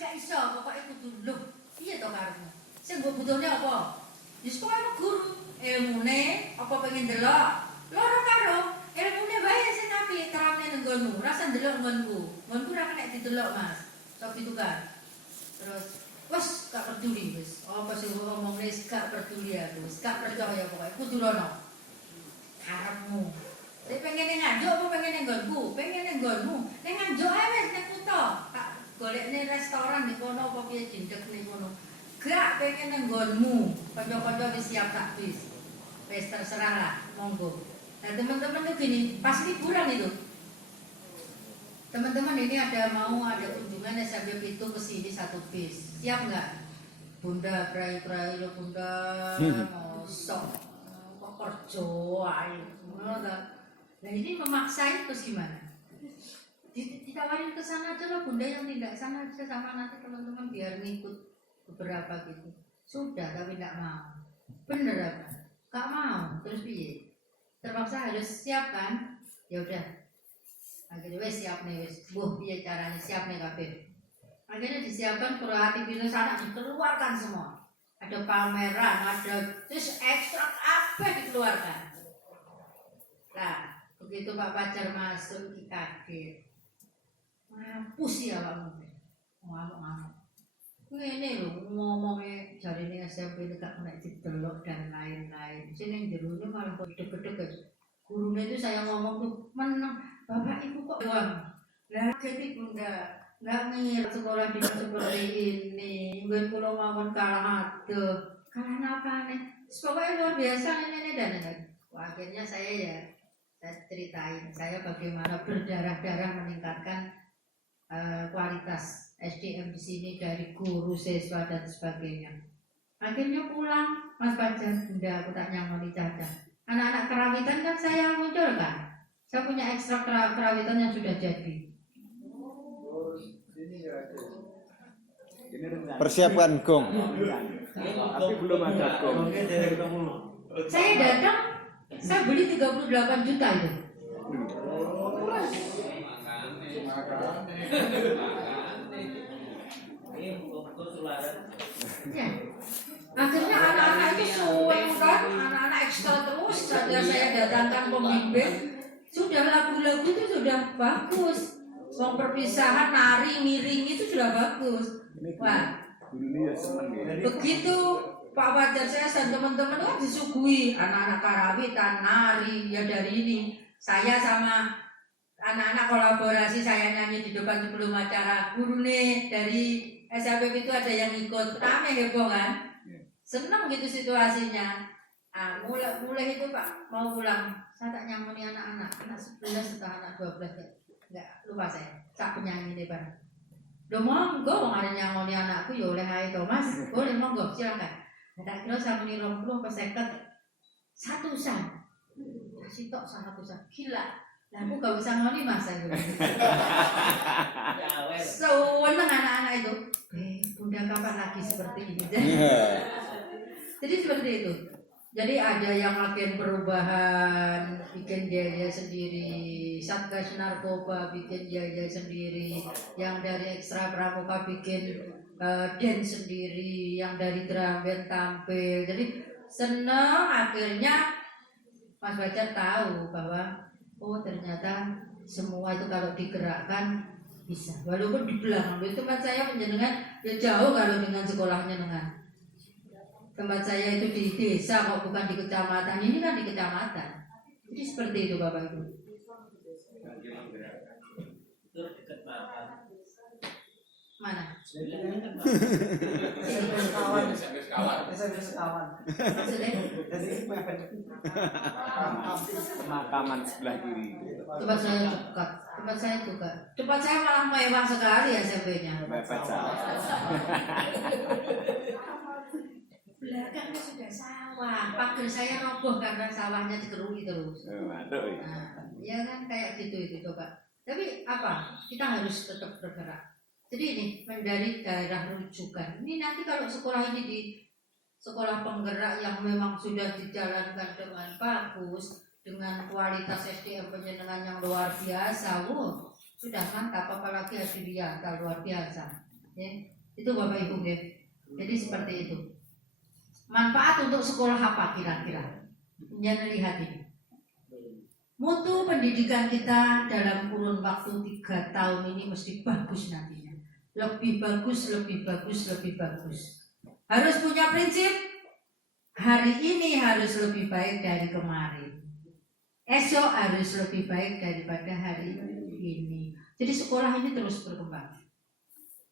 Gak iso, pokoknya kudu lho. Iya toh karepmu. Sing mbok butuhne apa? Wis pokoke guru, ilmune apa pengen delok? Loro karo ilmune wae sing apik terapne nang nggonmu. Rasa ndelok nggonku. Nggonku ra kena didelok, Mas. Sok ditukar. Terus wes gak peduli wis. Apa sing ngomongne gak peduli aku. Wis gak percaya pokoknya kudu rono. Karepmu. Tapi pengen nganjuk apa pengen nang nggonku? Pengen nang nggonmu. Ning nganjuk ae wis ning kutho. Golekne restoran di kono apa piye jendek ning kono. Gak pengen nang nggonmu. Kanca-kanca wis siap tak bis. Wis terserah lah, monggo. Nah, teman-teman tuh gini, pas liburan itu. Teman-teman ini ada kunjungan SMP itu ke sini satu bis. Siap enggak? Bunda prai-prai lo Bunda. Mosok kok kerja ae. Ngono ta. Nah, ini memaksain terus gimana? Ditawarin ke sana aja lah Bunda, yang tidak sana aja sama nanti teman-teman biar ngikut beberapa gitu. Sudah tapi tidak mau. Bener apa? Gak mau. Terus piye? Terpaksa harus siap kan? Ya udah. Akhirnya wes siap nih wes. Piye caranya siap nih kabeh. Akhirnya disiapkan kreatif itu sana dikeluarkan semua. Ada pameran, ada terus ekstrak apa dikeluarkan. Nah, begitu Pak Pajar masuk kaget. Mampus ya Pak Menteri. Ngamuk-ngamuk. Ngene lho ngomongnya jarine SMP itu gak kena didelok dan lain-lain. Sini jerune malah kok deg-deg. Gurune itu saya ngomong tuh menang. Bapak Ibu kok doang. Lah jadi Bunda nggak ngira sekolah di seperti ini. Mungkin kalau mawon kalah aduh. Kalah apa nih? Pokoknya luar biasa ini dan ini. Wah, akhirnya saya ceritain saya bagaimana berdarah-darah meningkatkan kualitas SDM di sini dari guru, siswa dan sebagainya. Akhirnya pulang, Mas Pajar, Bunda aku tak nyamoni caca. Anak-anak kerawitan kan saya muncul kan. Saya punya ekstra kerawitan yang sudah jadi. Persiapkan gong. Tapi belum ada gong. Saya datang, saya beli 38 juta itu. Ya. Akhirnya anak-anak itu suweng kan, anak-anak ekstra terus. Setelah saya datangkan pembimbing, sudah lagu-lagu itu sudah bagus. Song perpisahan, nari, miring itu sudah bagus. Wah, begitu Pak Pajar saya dan teman-teman kan disuguhi anak-anak karawitan, nari, ya dari ini. Saya sama anak-anak kolaborasi, saya nyanyi di depan sebelum acara. Gurune dari SMP itu ada yang ikut, rame heboh kan? Senang gitu situasinya. Nah, mulai itu Pak mau pulang, saya tak nyamoni anak-anak 11 atau anak 12 enggak lupa saya. Sak penyanyi deh Pak. Loh monggo wong arep nyamoni anakku ya oleh ae to Mas. Boleh monggo silakan. Tak kira sampe 20 apa 50 satu san. Kasih tok satu san. Gila. Lah aku gak usah ngoni Mas aku. Seneng anak-anak itu. Bunda kapan lagi seperti ini. Jadi seperti itu. Jadi ada yang agen perubahan, bikin jaya sendiri, Satgas Narkoba bikin jaya sendiri, yang dari Ekstra Pramuka bikin dance sendiri, yang dari drum band tampil. Jadi senang akhirnya Mas Pajar tahu bahwa oh ternyata semua itu kalau digerakkan bisa. Walaupun di belakang itu kan saya menjenengan ya jauh kalau dengan sekolahnya dengan tempat saya itu di desa kok bukan di kecamatan. Ini kan di kecamatan. Jadi seperti itu Bapak Ibu. Mana? Pemakaman sebelah kiri. Tempat saya dekat. Tempat saya juga. Tempat saya malah mewah sekali SMP-nya. kan sudah sawah, pagar saya roboh karena sawahnya dikerui terus. Waduh. Nah, ya kan kayak gitu itu coba. Tapi apa? Kita harus tetap bergerak. Jadi ini dari daerah rujukan. Ini nanti kalau sekolah ini di sekolah penggerak yang memang sudah dijalankan dengan bagus, dengan kualitas SDM penjenengan yang luar biasa, sudah mantap. Apalagi Hadiwiata luar biasa. Ya, itu Bapak Ibu ya. Jadi seperti itu. Manfaat untuk sekolah apa kira-kira? Jangan lihat ini. Mutu pendidikan kita dalam kurun waktu 3 tahun ini mesti bagus nantinya. Lebih bagus, lebih bagus, lebih bagus. Harus punya prinsip. Hari ini harus lebih baik dari kemarin. Esok harus lebih baik daripada hari ini. Jadi sekolah ini terus berkembang.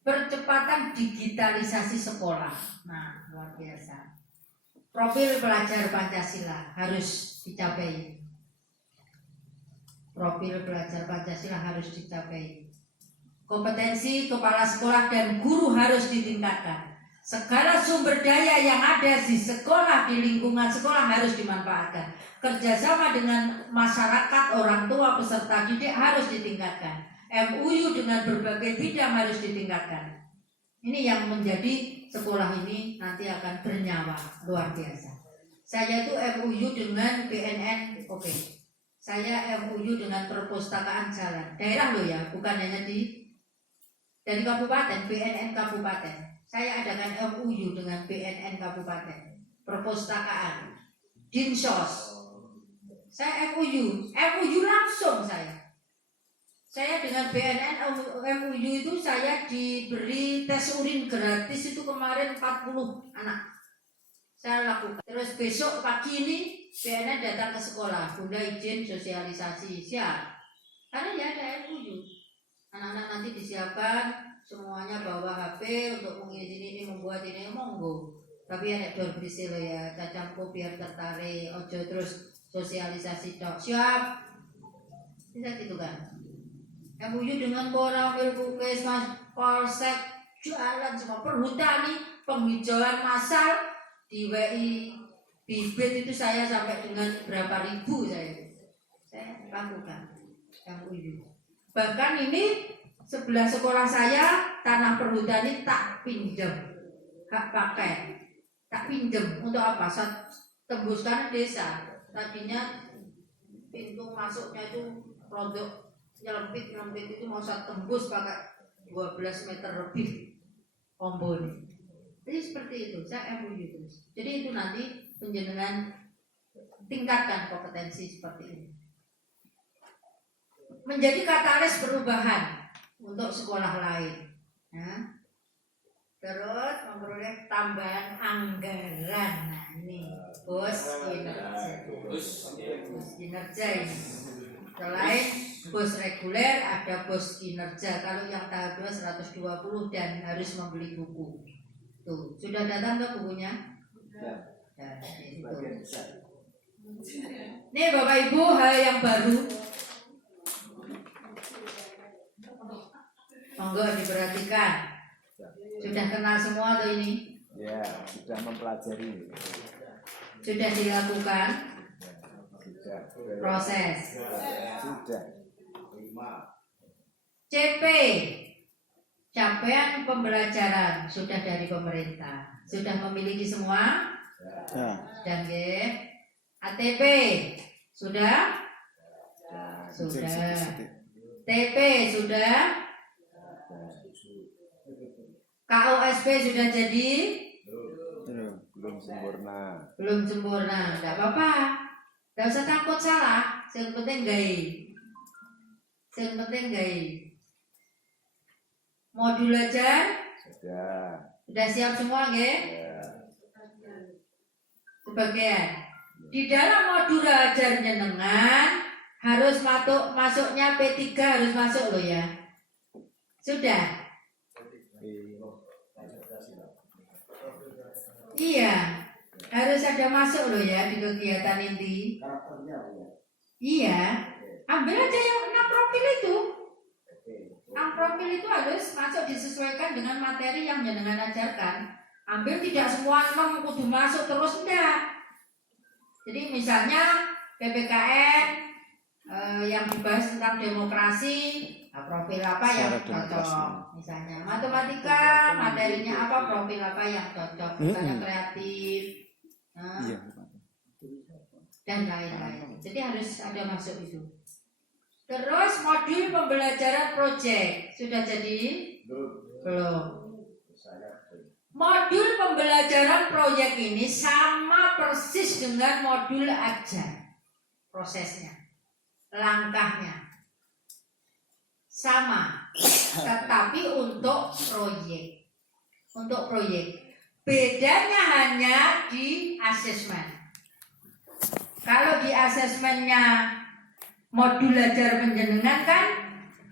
Percepatan digitalisasi sekolah. Nah, luar biasa. Profil pelajar Pancasila harus dicapai. Profil pelajar Pancasila harus dicapai. Kompetensi kepala sekolah dan guru harus ditingkatkan. Segala sumber daya yang ada di sekolah, di lingkungan sekolah harus dimanfaatkan. Kerjasama dengan masyarakat, orang tua, peserta didik harus ditingkatkan. MUU dengan berbagai bidang harus ditingkatkan. Ini yang menjadi sekolah ini nanti akan bernyawa luar biasa. Saya itu MUU dengan BNN, oke. Saya MUU dengan perpustakaan jalan. Daerah loh ya, bukan hanya dari kabupaten, BNN kabupaten. Saya adakan MUU dengan BNN kabupaten. Perpustakaan, Dinsos. Saya MUU langsung saya. Saya dengan BNN MUU itu saya diberi tes urin gratis itu kemarin 40 anak. Saya lakukan. Terus besok pagi ini BNN datang ke sekolah. Bunda izin sosialisasi. Siap. Karena ya ada MUU. Anak-anak nanti disiapkan semuanya bawa HP untuk mengisi ini membuat ini monggo. Tapi ada dor berisi lo ya. Cacangku biar tertarik. Ojo terus sosialisasi dok. Siap. Bisa gitu kan. MUU dengan Koramil, Puskesmas, Polsek, jalan semua perhutani, penghijauan massal di WI bibit itu saya sampai dengan berapa ribu saya lakukan MUU. Bahkan ini sebelah sekolah saya tanah perhutani tak pinjam, hak pakai, tak pinjam untuk apa? Tembuskan desa. Tadinya pintu masuknya itu produk nyelempit itu mau saya tembus pakai 12 meter lebih ombol. Jadi seperti itu, saya MUU terus. Jadi itu nanti penjenengan tingkatkan kompetensi seperti ini. Menjadi katalis perubahan untuk sekolah lain. Ya. Terus memperoleh tambahan anggaran. Nah ini bos kinerja ini. Selain bos reguler ada bos kinerja. Kalau yang tahap 2 120 dan harus membeli buku. Tuh, sudah datang ke bukunya? Ya, itu. Nih Bapak Ibu, hal yang baru. Monggo diperhatikan. Sudah kenal semua tuh ini? Ya, sudah mempelajari. Sudah dilakukan? Proses. Sudah. CP, capaian pembelajaran sudah dari pemerintah. Sudah memiliki semua? Ya. Dan ATP sudah? Sudah. TP sudah? KOSP sudah jadi? Belum sempurna. Belum sempurna, tidak apa-apa. Tidak usah takut salah. Yang penting gai. Modul aja? Sudah siap semua nggih? Ya. Sebagian. Di dalam modul ajar jenengan harus masuknya P3 harus masuk loh ya. Sudah? Iya. Harus ada masuk loh ya di kegiatan inti. Iya. Ambil aja yang 6 profil itu. 6 profil itu harus masuk disesuaikan dengan materi yang jenengan ajarkan. Ambil tidak semua 6 kudu masuk terus, enggak. Jadi misalnya PPKN yang dibahas tentang demokrasi, profil apa yang Syarat demokrasi. cocok. Misalnya matematika, materinya apa, profil apa yang cocok. Misalnya kreatif, Iya. dan lain-lain. Jadi harus ada masuk itu. Terus modul pembelajaran project sudah jadi? Belum. Modul pembelajaran proyek ini sama persis dengan modul ajar. Prosesnya, langkahnya sama, tetapi untuk proyek. Untuk proyek, bedanya hanya di asesmen. Kalau di asesmennya modul ajar penjenengan kan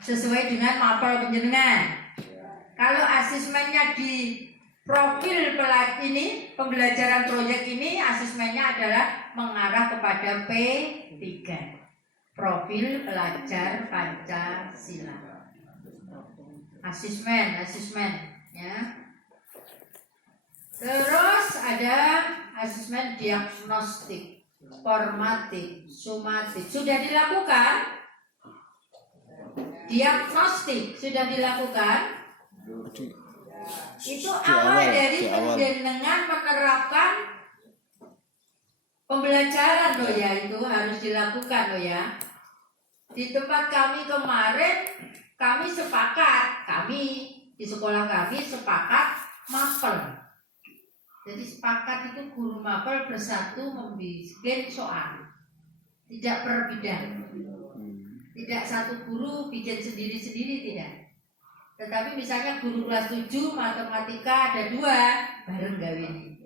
sesuai dengan mapel penjenengan. Kalau asesmennya di profil ini, pembelajaran proyek ini, asesmennya adalah mengarah kepada P3, profil pelajar Pancasila. Asesmen, ya. Terus ada asesmen diagnostik, formatif, sumatif. Sudah dilakukan? Diagnostik sudah dilakukan? Itu awal dari penjenengan menerapkan pembelajaran loh ya, itu harus dilakukan loh ya. Di tempat kami kemarin, kami di sekolah kami sepakat mapel. Jadi sepakat itu guru mapel bersatu membuat soal, tidak per bidang. Tidak satu guru bikin sendiri-sendiri, tidak. Tetapi misalnya guru kelas 7 matematika ada 2, bareng gawe ini.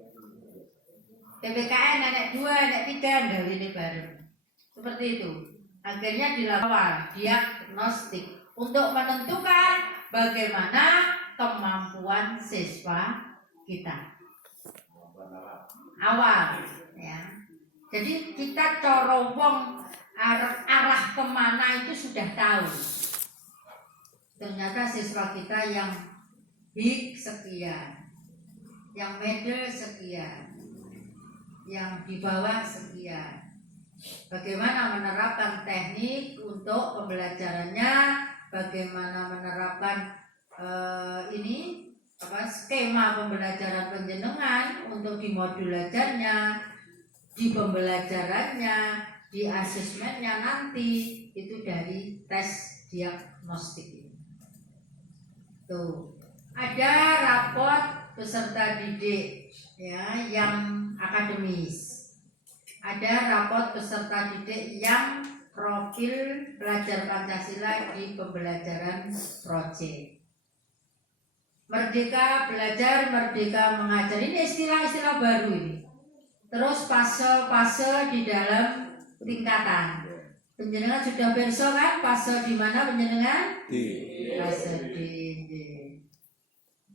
PPKN anak 2, anak 3 gawe ini bareng. Seperti itu. Akhirnya dilakukan diagnostik untuk menentukan bagaimana kemampuan siswa kita. Awal, ya. Jadi kita corong arah kemana itu sudah tahu. Ternyata siswa kita yang big sekian, yang middle sekian, yang di bawah sekian. Bagaimana menerapkan teknik untuk pembelajarannya, bagaimana menerapkan skema pembelajaran penjenengan untuk di modul ajarnya, di pembelajarannya, di asesmennya nanti itu dari tes diagnostik ini. Tuh, ada raport peserta didik ya yang akademis. Ada raport peserta didik yang profil pelajar Pancasila di pembelajaran proyek. Merdeka belajar, merdeka mengajar, ini istilah-istilah baru ini. Terus fase-fase di dalam tingkatan. Penjenengan sudah berso kan? Fase di mana penjenengan? Fase D.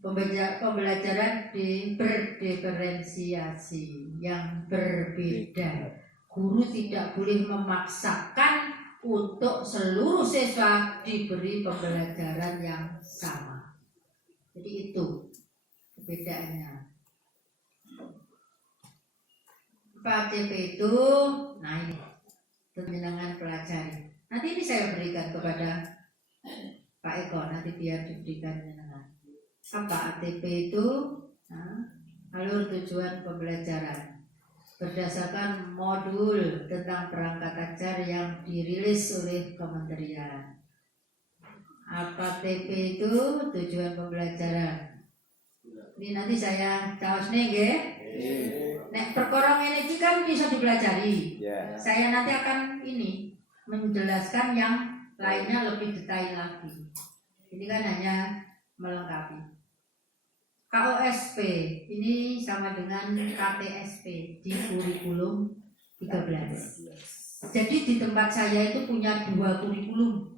Pembelajaran berdiferensiasi yang berbeda. Guru tidak boleh memaksakan untuk seluruh siswa diberi pembelajaran yang sama. Jadi itu perbedaannya. PATP itu, nah ini penjenengan pelajari. Nanti ini saya berikan kepada Pak Eko, nanti biar diberikan penjenengan. Apa ATP itu? Nah, alur tujuan pembelajaran berdasarkan modul tentang perangkat ajar yang dirilis oleh kementerian. Apa TP itu tujuan pembelajaran. Ini nanti saya caos nih, nggih. Nek perkara ngene iki kan bisa dipelajari. Saya nanti akan menjelaskan yang lainnya lebih detail lagi. Ini kan hanya melengkapi. KOSP ini sama dengan KTSP di kurikulum 13. Jadi di tempat saya itu punya 2 kurikulum.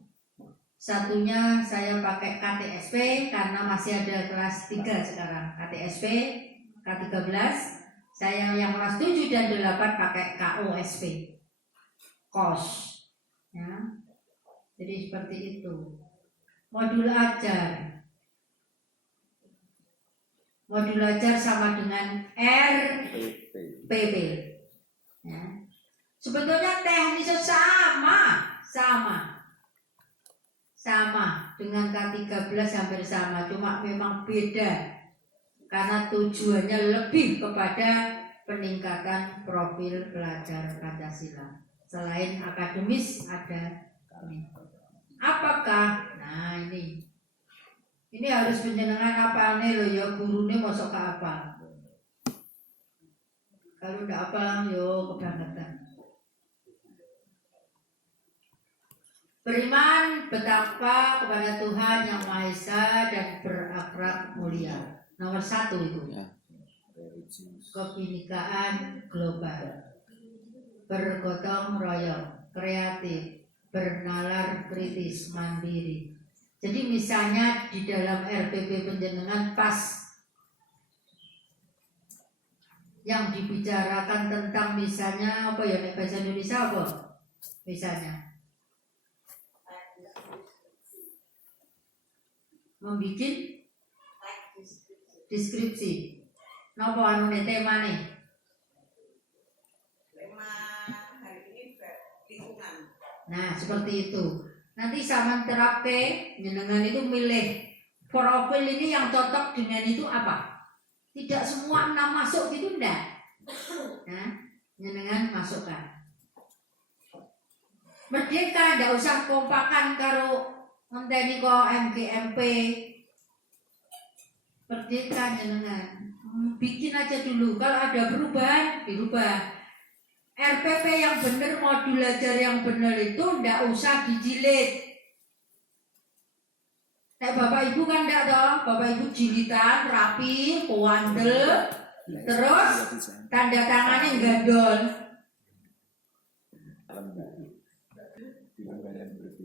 Satunya saya pakai KTSP karena masih ada kelas 3 sekarang. KTSP, K13. Saya yang kelas 7 dan 8 pakai KOSP. KOS. Ya. Jadi seperti itu. Modul ajar. Modul belajar sama dengan RPP. Ya. Sebetulnya teknisnya sama dengan K13 hampir sama, cuma memang beda karena tujuannya lebih kepada peningkatan profil pelajar Pancasila. Selain akademis ada ini. Apakah? Nah ini harus penjenengan apalnya loh ya, gurunya masuk ke apa? Kalau ndak apa yo kebangetan. Beriman betapa kepada Tuhan yang Maha Esa dan berakhlak mulia. Nomor 1 itu. Kebinekaan global. Bergotong royong, kreatif, bernalar kritis, mandiri. Jadi misalnya di dalam RPP penjenengan pas yang dibicarakan tentang misalnya apa ya, bahasa Indonesia apa? Misalnya membuat deskripsi. Napa anune temane? Tema hari ini lingkungan. Nah, seperti itu. Nanti sama terapke jenengan itu milih profil ini yang cocok dengan itu apa? Tidak semua 6 masuk gitu enggak. Nah, jenengan masukkan. Merdeka enggak usah kompakan karo ngenteni kok MGMP. Merdeka jenengan. Bikin aja dulu. Kalau ada perubahan, dirubah. RPP yang benar, modul belajar yang benar itu ndak usah dijilid. Nah, Bapak Ibu kan ndak dong, Bapak Ibu jilitan rapi, kuandel, terus tanda tangannya gandol.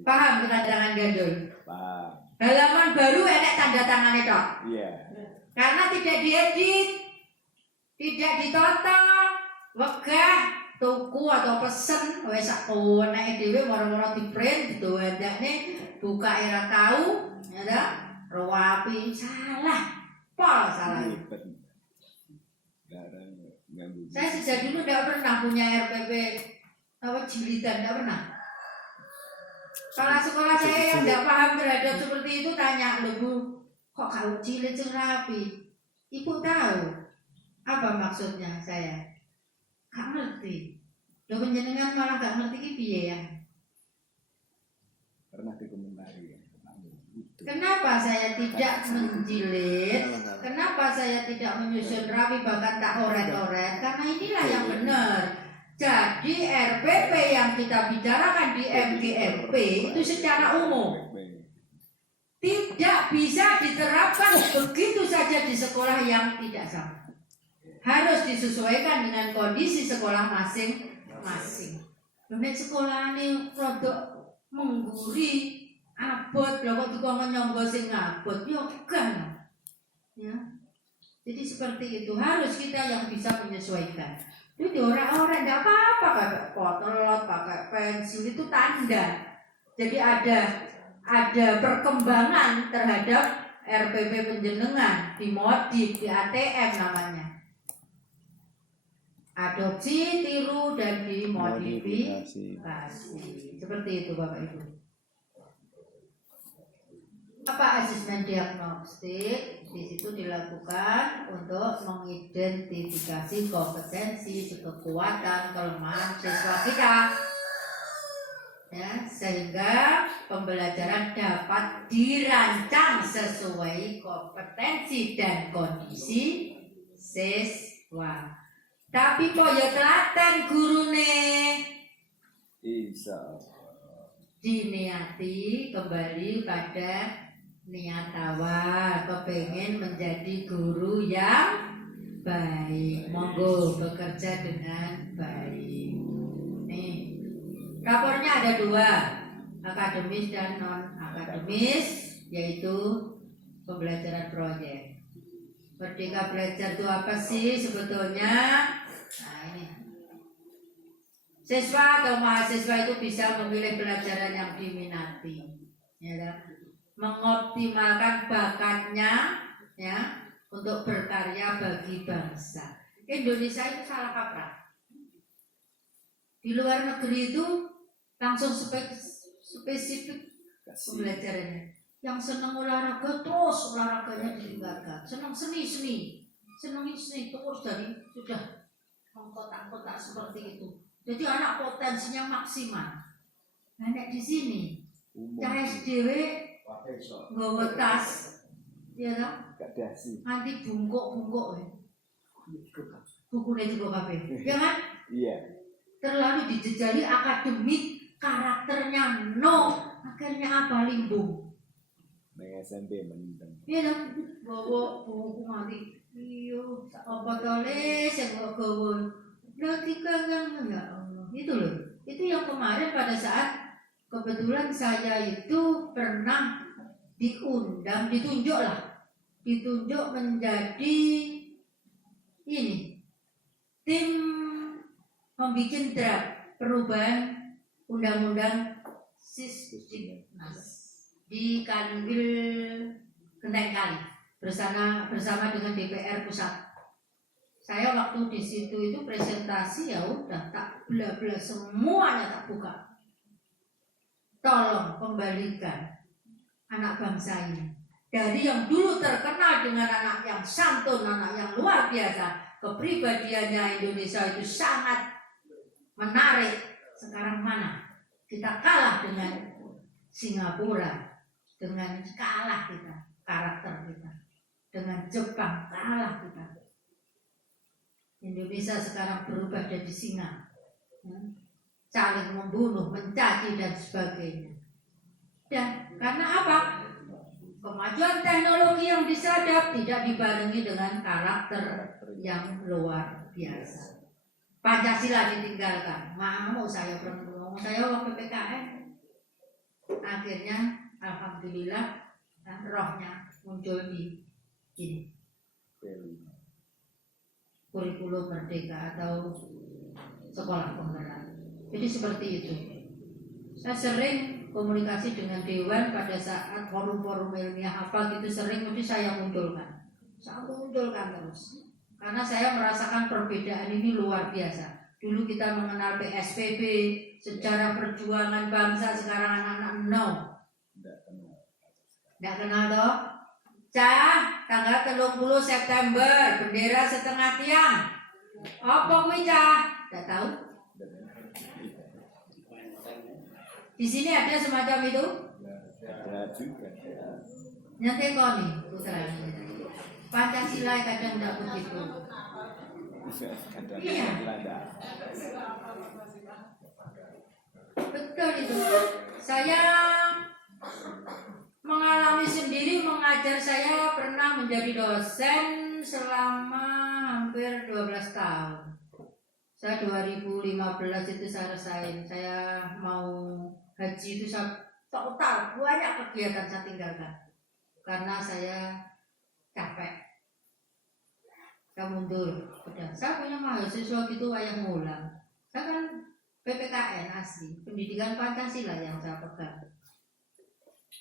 Paham tanda tangan gandol? Paham. Halaman baru enek tanda tangannya toh. Iya. Karena tidak diedit, tidak ditonton, wegah tuku atau pesen wis sak konek dhewe moro-moro di-print didowandakne buka era tahu ya ta rapi salah pol salah. Saya sejak dulu tidak pernah punya RPP apa jilidan, tidak pernah. Kalau sekolah saya yang tidak paham terhadap seperti itu tanya, loh Bu, kok kau jilid rapi? Ibu tahu apa maksudnya saya? Gak ngerti. Lo penjenengan malah gak ngerti ki piye ya? Pernah dikomentari ya. Kenapa saya tidak menjilid? Kenapa saya tidak menyusun rapi bahkan tak oret-oret? Karena inilah yang benar. Jadi RPP yang kita bicarakan di MGMP itu secara umum tidak bisa diterapkan begitu saja di sekolah yang tidak sama. Harus disesuaikan dengan kondisi sekolah masing-masing. Nek sekolah ini produk mengguri abot, lho kok tukang nyonggo sing abot, yo kan. Ya. Jadi seperti itu harus kita yang bisa menyesuaikan. Itu orang-orang enggak apa-apa pakai potlot, pakai pensil itu tanda. Jadi ada perkembangan terhadap RPP penjenengan, dimodif, di ATM namanya. Adopsi, tiru, dan dimodifikasi. Seperti itu Bapak Ibu. Apa asesmen diagnostik? Di situ dilakukan untuk mengidentifikasi kompetensi, kekuatan, kelemahan siswa kita. Ya, sehingga pembelajaran dapat dirancang sesuai kompetensi dan kondisi siswa. Tapi kok ya telaten gurune. Insya Diniati kembali pada niat awal, kepengen menjadi guru yang baik. Monggo bekerja dengan baik. Nih, rapornya ada 2, akademis dan non akademis, yaitu pembelajaran proyek. Merdeka belajar itu apa sih sebetulnya? Nah ini, siswa atau mahasiswa itu bisa memilih pelajaran yang diminati, ya, mengoptimalkan bakatnya, ya, untuk berkarya bagi bangsa. Indonesia itu salah kaprah. Di luar negeri itu langsung spesifik pembelajarannya. Yang senang olahraga terus olahraganya ditinggalkan. Senang seni terus dari sudah mengkotak-kotak seperti itu. Jadi anak potensinya maksimal. Anak di sini, KSDW nggawa tas, ya kan? Nanti bungkuk bukunya juga kabeh, ya kan? Iya. Terlalu dijejali akademik, karakternya no, akhirnya apa limbung? SMP mendem. Iya kan? Bawa buku mati. Iyo, apa tulis yang gak gawe? Berarti kan ya Allah. Itu loh. Itu yang kemarin pada saat kebetulan saya itu pernah ditunjuk menjadi ini tim membuat draft perubahan undang-undang Sisdiknas di Kanwil Genteng Kali bersama dengan DPR pusat. Saya waktu di situ itu presentasi ya udah tak bela-bela semuanya tak buka. Tolong kembalikan anak bangsa ini dari yang dulu terkenal dengan anak yang santun, anak yang luar biasa, kepribadiannya Indonesia itu sangat menarik. Sekarang mana? Kita kalah dengan Singapura, dengan kalah kita karakter kita, dengan Jepang kalah kita. Indonesia sekarang berubah jadi singa, saling membunuh, mencaci dan sebagainya. Dan karena apa? Kemajuan teknologi yang disadap tidak dibarengi dengan karakter yang luar biasa. Pancasila ditinggalkan. Mau saya ngomong saya waktu PKN. Akhirnya alhamdulillah rohnya muncul di ini. Kurikulum Merdeka atau sekolah penggerak. Jadi seperti itu. Saya sering komunikasi dengan Dewan pada saat forum-forum ilmiah apa gitu, sering mesti saya munculkan. Saya munculkan terus. Karena saya merasakan perbedaan ini luar biasa. Dulu kita mengenal PSBB, sejarah perjuangan bangsa, sekarang anak-anak no. Tidak kenal toh? Cah, tanggal 30 September, bendera setengah tiang. Apa kuwi cah? Tidak tahu. Di sini ada semacam itu? Nanti kau nih, putra. Pancasila kadang tidak begitu. Iya. Betul itu. Saya mengalami sendiri mengajar. Saya pernah menjadi dosen selama hampir 12 tahun. Saya 2015 itu saya resign. Saya mau haji itu saya total banyak kegiatan saya tinggalkan karena saya capek. Saya mundur. Saya punya mahasiswa gitu ayah ngulang. Saya kan PPKN asli, pendidikan Pancasila yang saya pegang.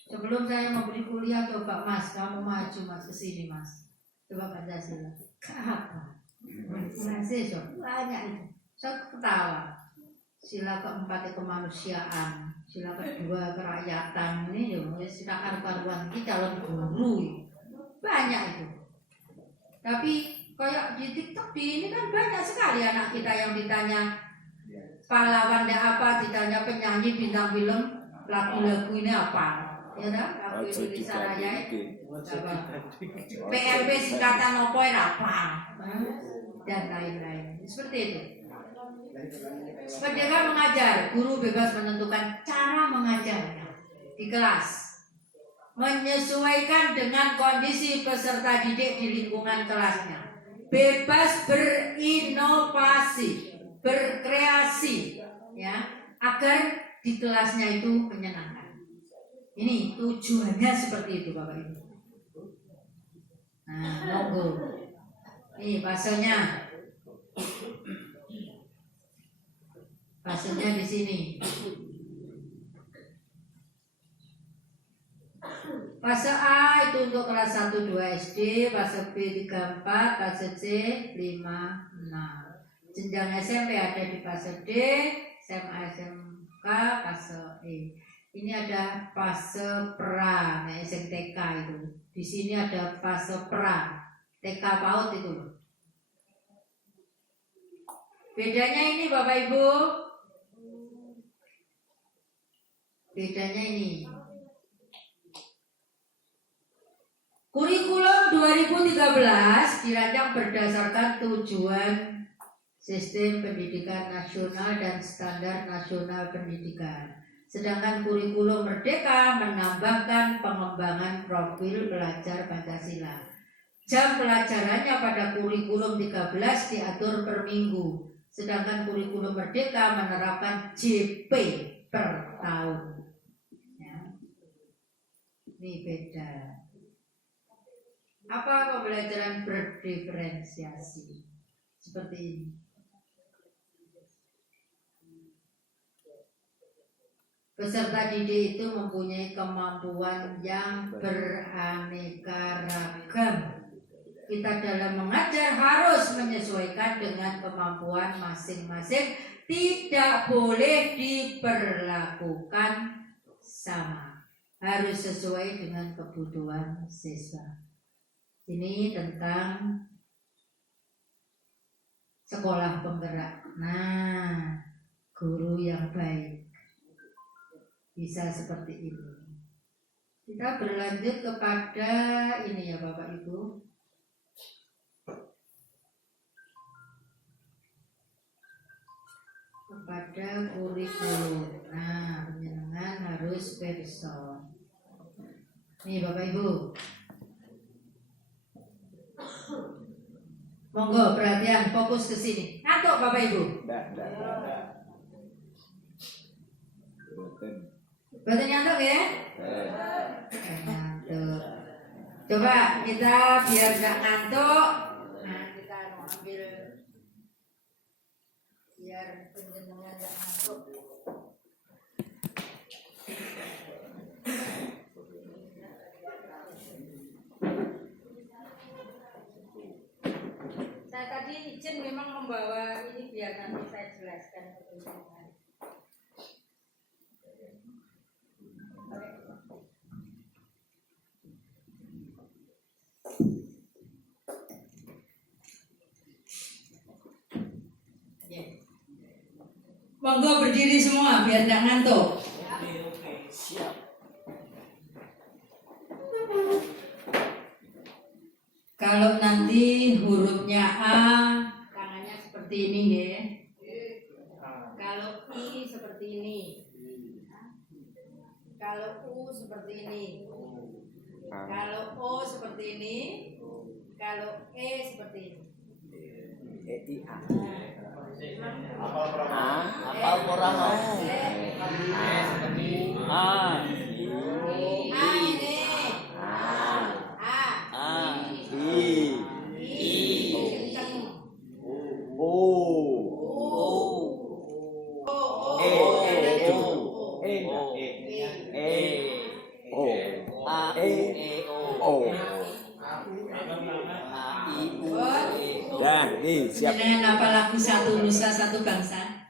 Sebelum saya memberi kuliah, coba mas, kamu maju mas ke sini mas. Coba Pancasila. Apa? Mahasiswa banyak itu. Saya ketawa. Sila keempat kemanusiaan, sila kedua kerakyatan. Ini ya, sila karuan ini calon guru banyak itu. Tapi kayak di TikTok ini kan banyak sekali anak kita yang ditanya pahlawan apa, ditanya penyanyi bintang film lagu-lagu ini apa, ya kan? Lagu Indonesia Raya PLB singkatan apa apa dan lain-lain seperti itu. Merdeka mengajar, guru bebas menentukan cara mengajarnya di kelas, menyesuaikan dengan kondisi peserta didik di lingkungan kelasnya, bebas berinovasi, berkreasi, ya, agar di kelasnya itu menyenangkan. Ini tujuannya seperti itu Bapak Ibu. Nah, monggo. Ini pasalnya. Pasalnya di sini. Fase A itu untuk kelas 1 2 SD, fase B 3 4, fase C 5 6. Jenjang SMP ada di fase D, SMA SMK fase E. Ini ada fase pra, nah SMTK itu. Di sini ada fase pra, TK PAUD itu. Bedanya ini Bapak Ibu. Bedanya ini. Kurikulum 2013 dirancang berdasarkan tujuan sistem pendidikan nasional dan standar nasional pendidikan. Sedangkan kurikulum Merdeka menambahkan pengembangan profil pelajar Pancasila. Jam pelajarannya pada kurikulum 13 diatur per minggu. Sedangkan kurikulum Merdeka menerapkan JP per tahun. Ya. Ini beda. Apa pembelajaran berdiferensiasi? Seperti ini. Peserta didik itu mempunyai kemampuan yang beraneka ragam. Kita dalam mengajar harus menyesuaikan dengan kemampuan masing-masing. Tidak boleh diperlakukan sama. Harus sesuai dengan kebutuhan siswa. Ini tentang sekolah penggerak. Nah, guru yang baik bisa seperti ini. Kita berlanjut kepada ini ya Bapak Ibu. Kepada kurikulum. Nah, penjenengan harus person. Nih Bapak Ibu. Monggo perhatian, fokus ke sini. Ngantuk Bapak Ibu? Betul ngantuk ya? Ngantuk. Coba kita biar nggak ngantuk. Nah kita ambil biar penjenengan nggak ngantuk. Saya tadi izin memang membawa ini biar nanti saya jelaskan ke penjenengan. Monggo berdiri semua biar tidak ngantuk. Siap. Kalau nanti hurufnya A, tangannya seperti ini ya. Kalau I seperti ini. Kalau U seperti ini. Kalau O seperti ini. Kalau E seperti ini. Apa orang siap. Jangan apa lagu satu nusa satu bangsa.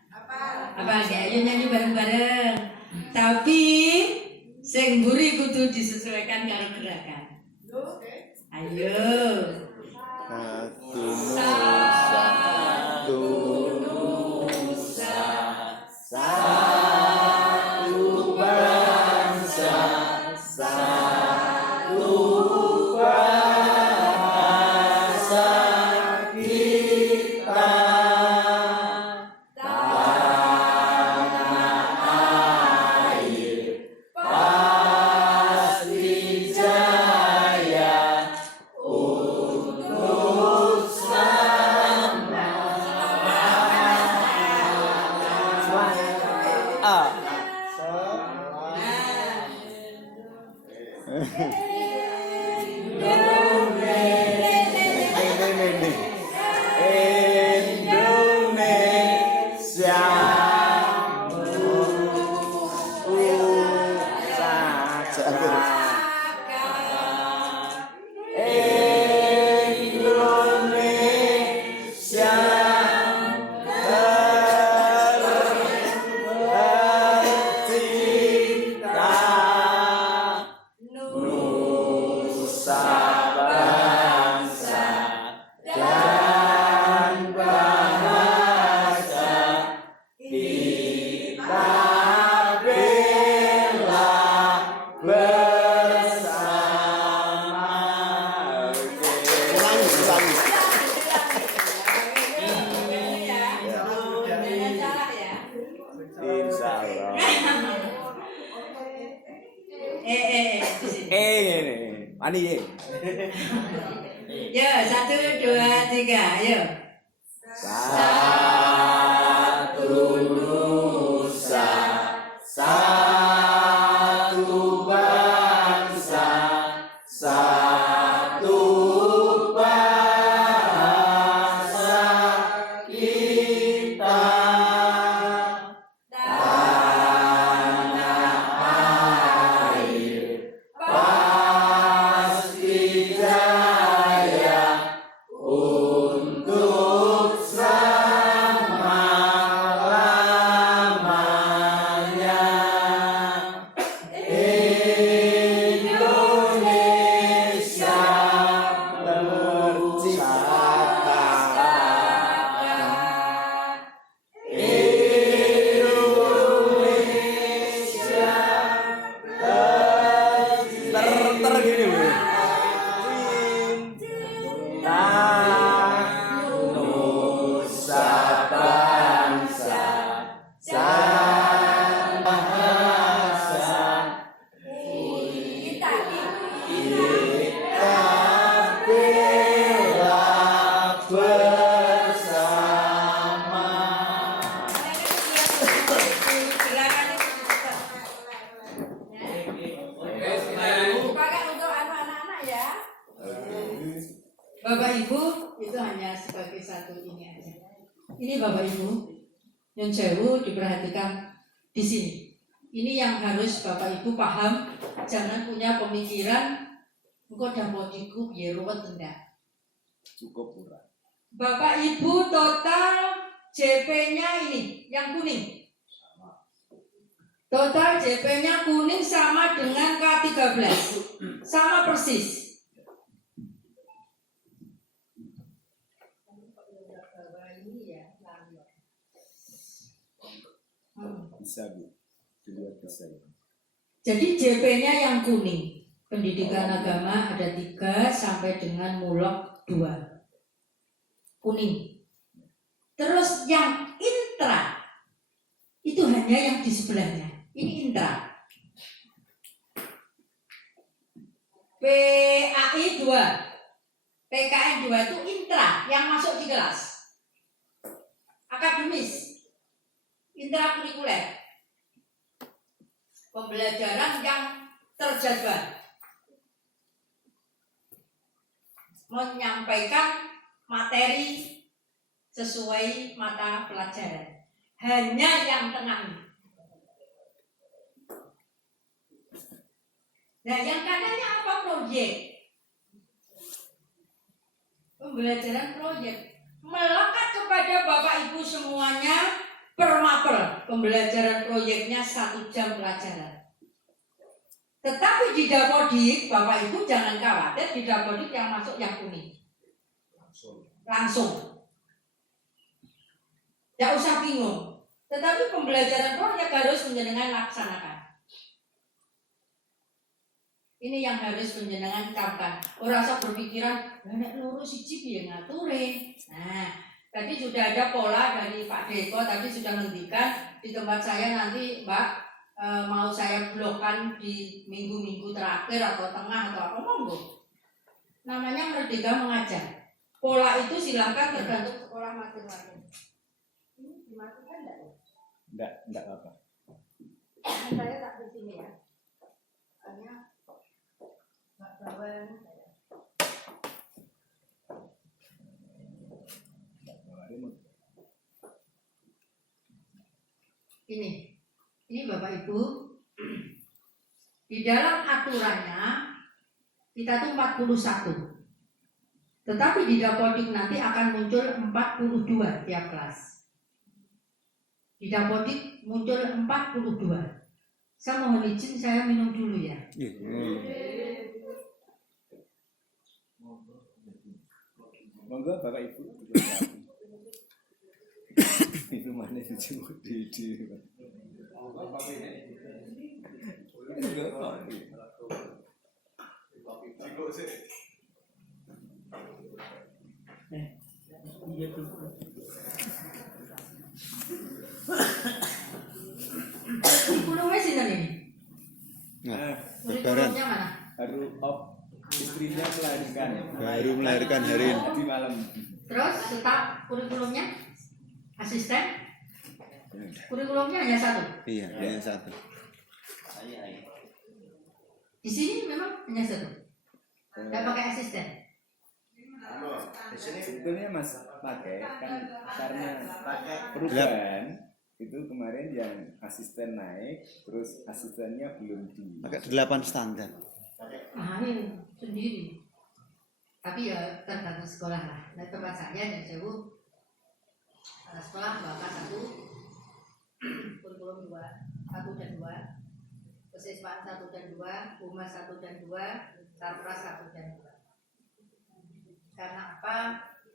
Apa aja ayo nyanyi bareng-bareng. Tapi sing mburi kudu disesuaikan karo gerakan. Ayo. Satu nusa, satu bangsa, satu bahasa kita. Tanah air pasti jaya untuk selalu. Wani ye. Ya, 1, 2, 3, ayo. Satu nusa, satu bangsa, satu bahasa kita. Tanah air pasti jaya untuk selama-lamanya. Indonesia tercipta. Indonesia ter gini Bu. Cinta Nusa bangsa bahasa Kita kita bela bersama. pakai untuk anak-anak ya. Bapak Ibu itu hanya sebagai satu ini aja. Ini Bapak Ibu yang jauh diperhatikan di sini. Ini yang harus Bapak Ibu paham. Jangan punya pemikiran engkau dapodiku biar ruwet enggak. Cukup murah. Bapak Ibu total JP-nya ini yang kuning. Total JP-nya kuning sama dengan K13. Sama persis. Bisa Bu, dilihat bisa ya. Jadi JP-nya yang kuning. Pendidikan agama ada 3 sampai dengan mulok 2. Kuning. Terus yang intra itu hanya yang di sebelahnya. Ini intra. PAI 2, PKN 2 itu intra yang masuk di kelas. Akademis. Intrakurikuler. Pembelajaran yang terjadwal. Menyampaikan materi sesuai mata pelajaran. Hanya yang tengah ini. Nah, yang kanannya apa? Proyek. Pembelajaran proyek. Melekat kepada Bapak Ibu semuanya per mapel. Pembelajaran proyeknya 1 jam pelajaran. Tetapi di Dapodik, Bapak Ibu jangan khawatir, di Dapodik yang masuk yang kuning. Langsung. Tidak usah bingung. Tetapi pembelajaran proyek harus menjenengan laksanakan. Ini yang harus menjenengan camkan. Orang usah berpikiran, nek lurus siji piye ngature. Nah, tadi sudah ada pola dari Pak Deko, tadi sudah menghentikan di tempat saya nanti Mbak mau saya blokkan di minggu-minggu terakhir atau tengah atau apa monggo. Namanya Merdeka Mengajar. Pola itu silakan tergantung sekolah masing-masing. Ini dimatikan enggak? Enggak apa. Saya tak di sini ya. Hanya Mbak Bawan. Ini Bapak Ibu, di dalam aturannya kita tuh 41. Tetapi di Dapodik nanti akan muncul 42 tiap kelas. Di Dapodik muncul 42. Saya mohon izin saya minum dulu ya. Monggo Bapak Ibu. Itu mana disebut di Kulo wes ini. Nah, Kurikulumnya mana? Rule of Baru melahirkan hari ini. Di malam. Terus tetap kurikulumnya asisten. Kurikulumnya hanya satu. Iya, hanya satu. Di sini memang hanya satu. Nggak pakai asisten. Sebetulnya Mas pakai kan karena perubahan itu kemarin yang asisten naik, terus asistennya belum di. Pakai 8 standar. Nah, ini sendiri. Tapi ya tergantung sekolah lah. Nah, tempat saya dan jauh sekolah bapak satu, kurikulum 2, 1 dan 2, kesiswaan 1 dan 2, humas 1 dan 2, sarpras 1 dan 2. Karena apa?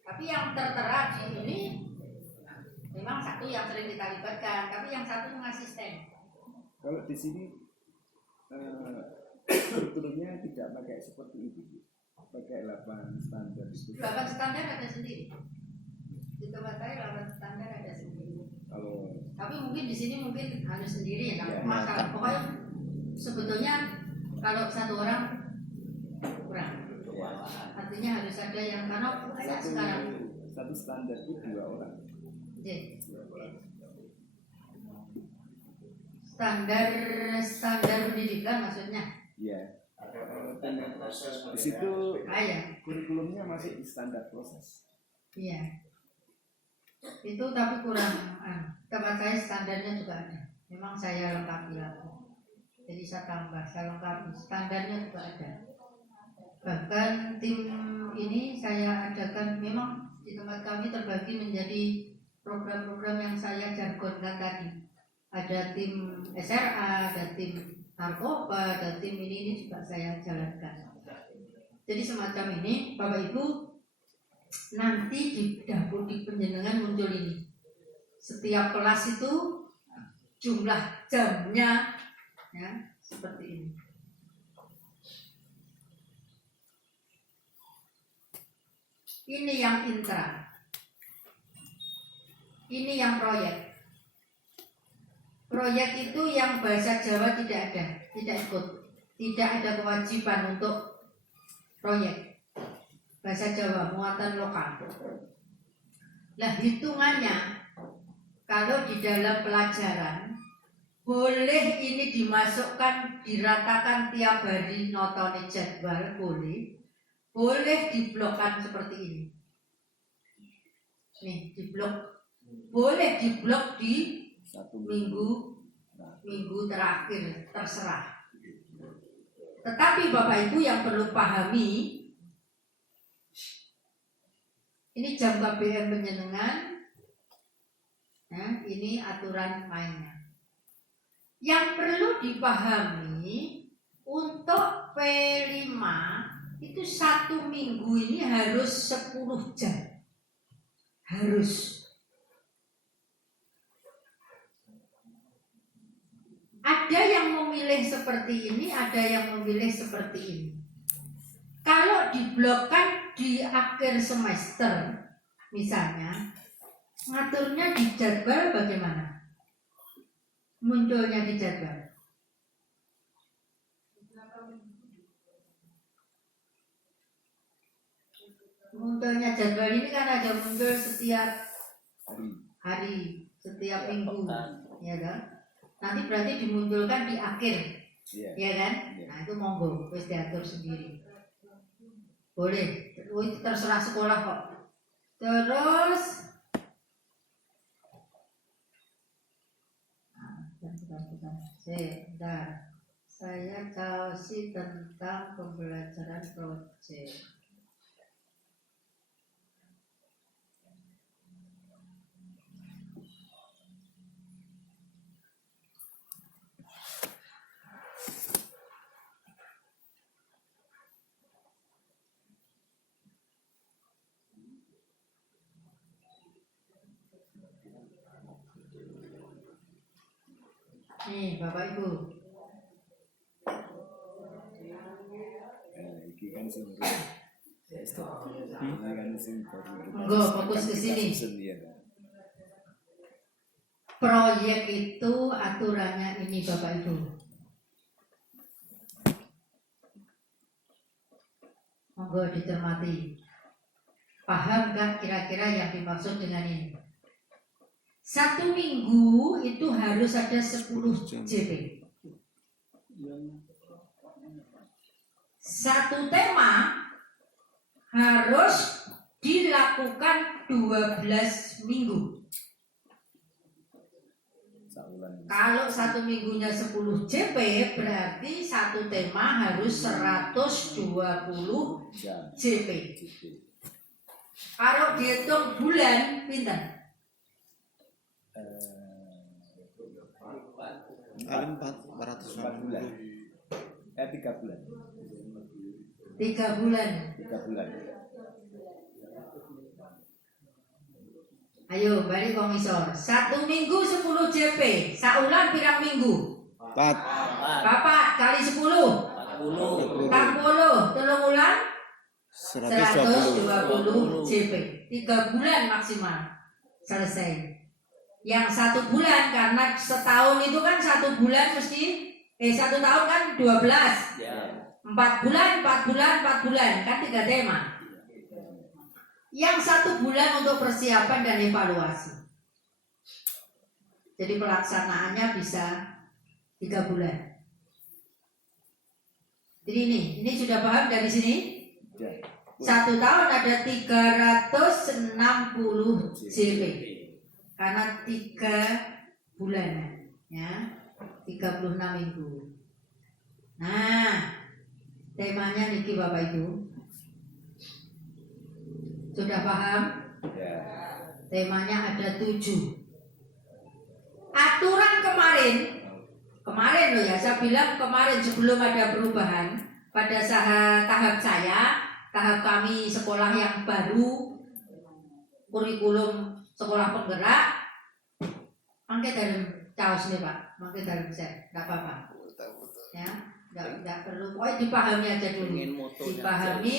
Tapi yang tertera di ini memang satu yang sering kita libatkan, tapi yang satu mengasisten. Kalau di sini kurikulumnya tidak pakai seperti itu, pakai 8 standar itu. 8 standar ada sendiri. Di tempat saya 8 standar ada sendiri. Kalau Tapi mungkin di sini mungkin harus sendiri ya, Ya, masalah. Pokoknya sebetulnya kalau satu orang kurang. Artinya harus ada yang karena kayak sekarang. satu standar itu 2 orang. Oke. Standar pendidikan maksudnya. Iya. Di situ Ya. kurikulumnya masih standar proses. Iya. Itu tapi kurang. Tempat saya standarnya juga ada. Memang saya lengkapi lagi. Jadi saya tambah, saya lengkapi. Standarnya juga ada. Bahkan tim ini saya adakan memang di tempat kami terbagi menjadi program-program yang saya jargonkan tadi. Ada tim SRA, ada tim narkoba, ada tim ini juga saya jalankan. Jadi semacam ini, Bapak Ibu, nanti di dapur di penjenengan muncul ini. Setiap kelas itu jumlah jamnya ya seperti ini. Ini yang intra. Ini yang proyek. Proyek itu yang bahasa Jawa tidak ada, tidak ikut. Tidak ada kewajiban untuk proyek. Bahasa Jawa, muatan lokal. Nah, hitungannya kalau di dalam pelajaran boleh ini dimasukkan, diratakan tiap hari notone jadwal, boleh diblokkan seperti ini. Nih, diblok. Boleh diblok di minggu terakhir, terserah. Tetapi Bapak Ibu yang perlu pahami, ini jam KBM penjenengan, nah, ini aturan mainnya. Yang perlu dipahami untuk P5 itu 1 minggu ini harus 10 jam. Harus. Ada yang memilih seperti ini, ada yang memilih seperti ini. Kalau diblokkan di akhir semester, misalnya, ngaturnya di jadwal bagaimana? Munculnya di jadwal. Munculnya jadwal ini kan ada muncul setiap hari, setiap minggu, ya kan? Nanti berarti dimunculkan di akhir, ya kan? Nah itu monggo, wis diatur sendiri. Boleh, itu terserah sekolah kok. Terus, sebentar, saya kasih tentang pembelajaran proyek. Nih Bapak Ibu, Iki kan sing monggo fokus ke sini. Proyek itu aturannya ini Bapak Ibu. Monggo dicermati. Paham kan kira-kira yang dimaksud dengan ini? 1 minggu itu harus ada 10 JP. 1 tema harus dilakukan 12 minggu. Kalau 1 minggunya 10 JP berarti 1 tema harus 120 JP. Kalau dihitung bulan pinten? Paling 400 bulan. 3 bulan. 3 bulan. 3 bulan. Ayo balik wong isor. 1 minggu 10 JP. Saulan pirang minggu? 4. Bapak kali 10. 40. Telung ulan 120 JP. 3 bulan maksimal selesai. Yang 1 bulan karena setahun itu kan 1 bulan mesti 1 tahun kan 12. 4 bulan kan 3 tema. Yang 1 bulan untuk persiapan dan evaluasi. Jadi pelaksanaannya bisa 3 bulan. Jadi ini sudah paham dari sini? 1 tahun ada 360 JP. Karena 3 bulan ya, 36 minggu. Nah, temanya niki Bapak Ibu. Sudah paham? Temanya ada 7. Aturan kemarin loh ya, saya bilang kemarin sebelum ada perubahan pada tahap kami sekolah yang baru, kurikulum sekolah penggerak, mangke dalam caos nih Pak, mangke dalam set, nggak apa-apa, ya, nggak perlu, pokoknya dipahami aja dulu, dipahami,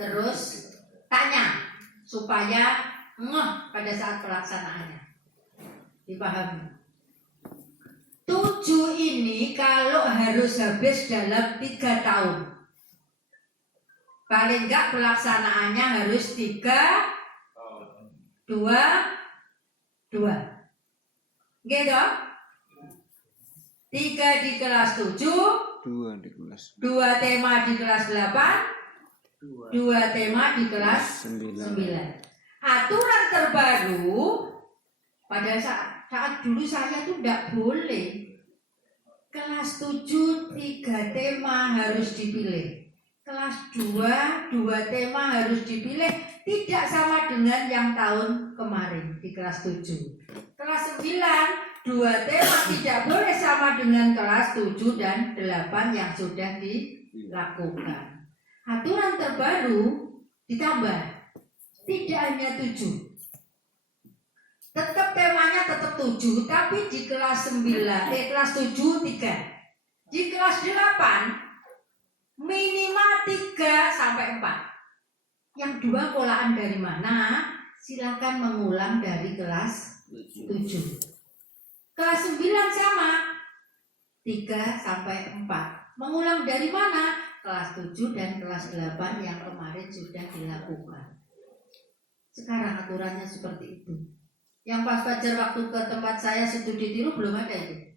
terus tanya supaya ngeh pada saat pelaksanaannya, dipahami. 7 ini kalau harus habis dalam 3 tahun, paling enggak pelaksanaannya harus 3 2 gitu. 3 di kelas 7, 2 di kelas 2 tema di kelas 8, 2 tema di kelas 9. Aturan terbaru pada saat dulu saya tuh tidak boleh kelas 7 3 tema harus dipilih, kelas 2 2 tema harus dipilih. Tidak sama dengan yang tahun kemarin di kelas 7. Kelas 9, 2 tema tidak boleh sama dengan kelas 7 dan 8 yang sudah dilakukan. Aturan terbaru ditambah, tidak hanya 7. Tetap temanya tetap 7, tapi di kelas kelas 7 3. Di kelas 8 minimal 3 sampai 4. Yang 2 kolaan dari mana? Silakan mengulang dari kelas 7. Kelas 9 sama 3 sampai 4. Mengulang dari mana? Kelas 7 dan kelas 8 yang kemarin sudah dilakukan. Sekarang aturannya seperti itu. Yang pas Fajar waktu ke tempat saya studi tiru belum ada itu.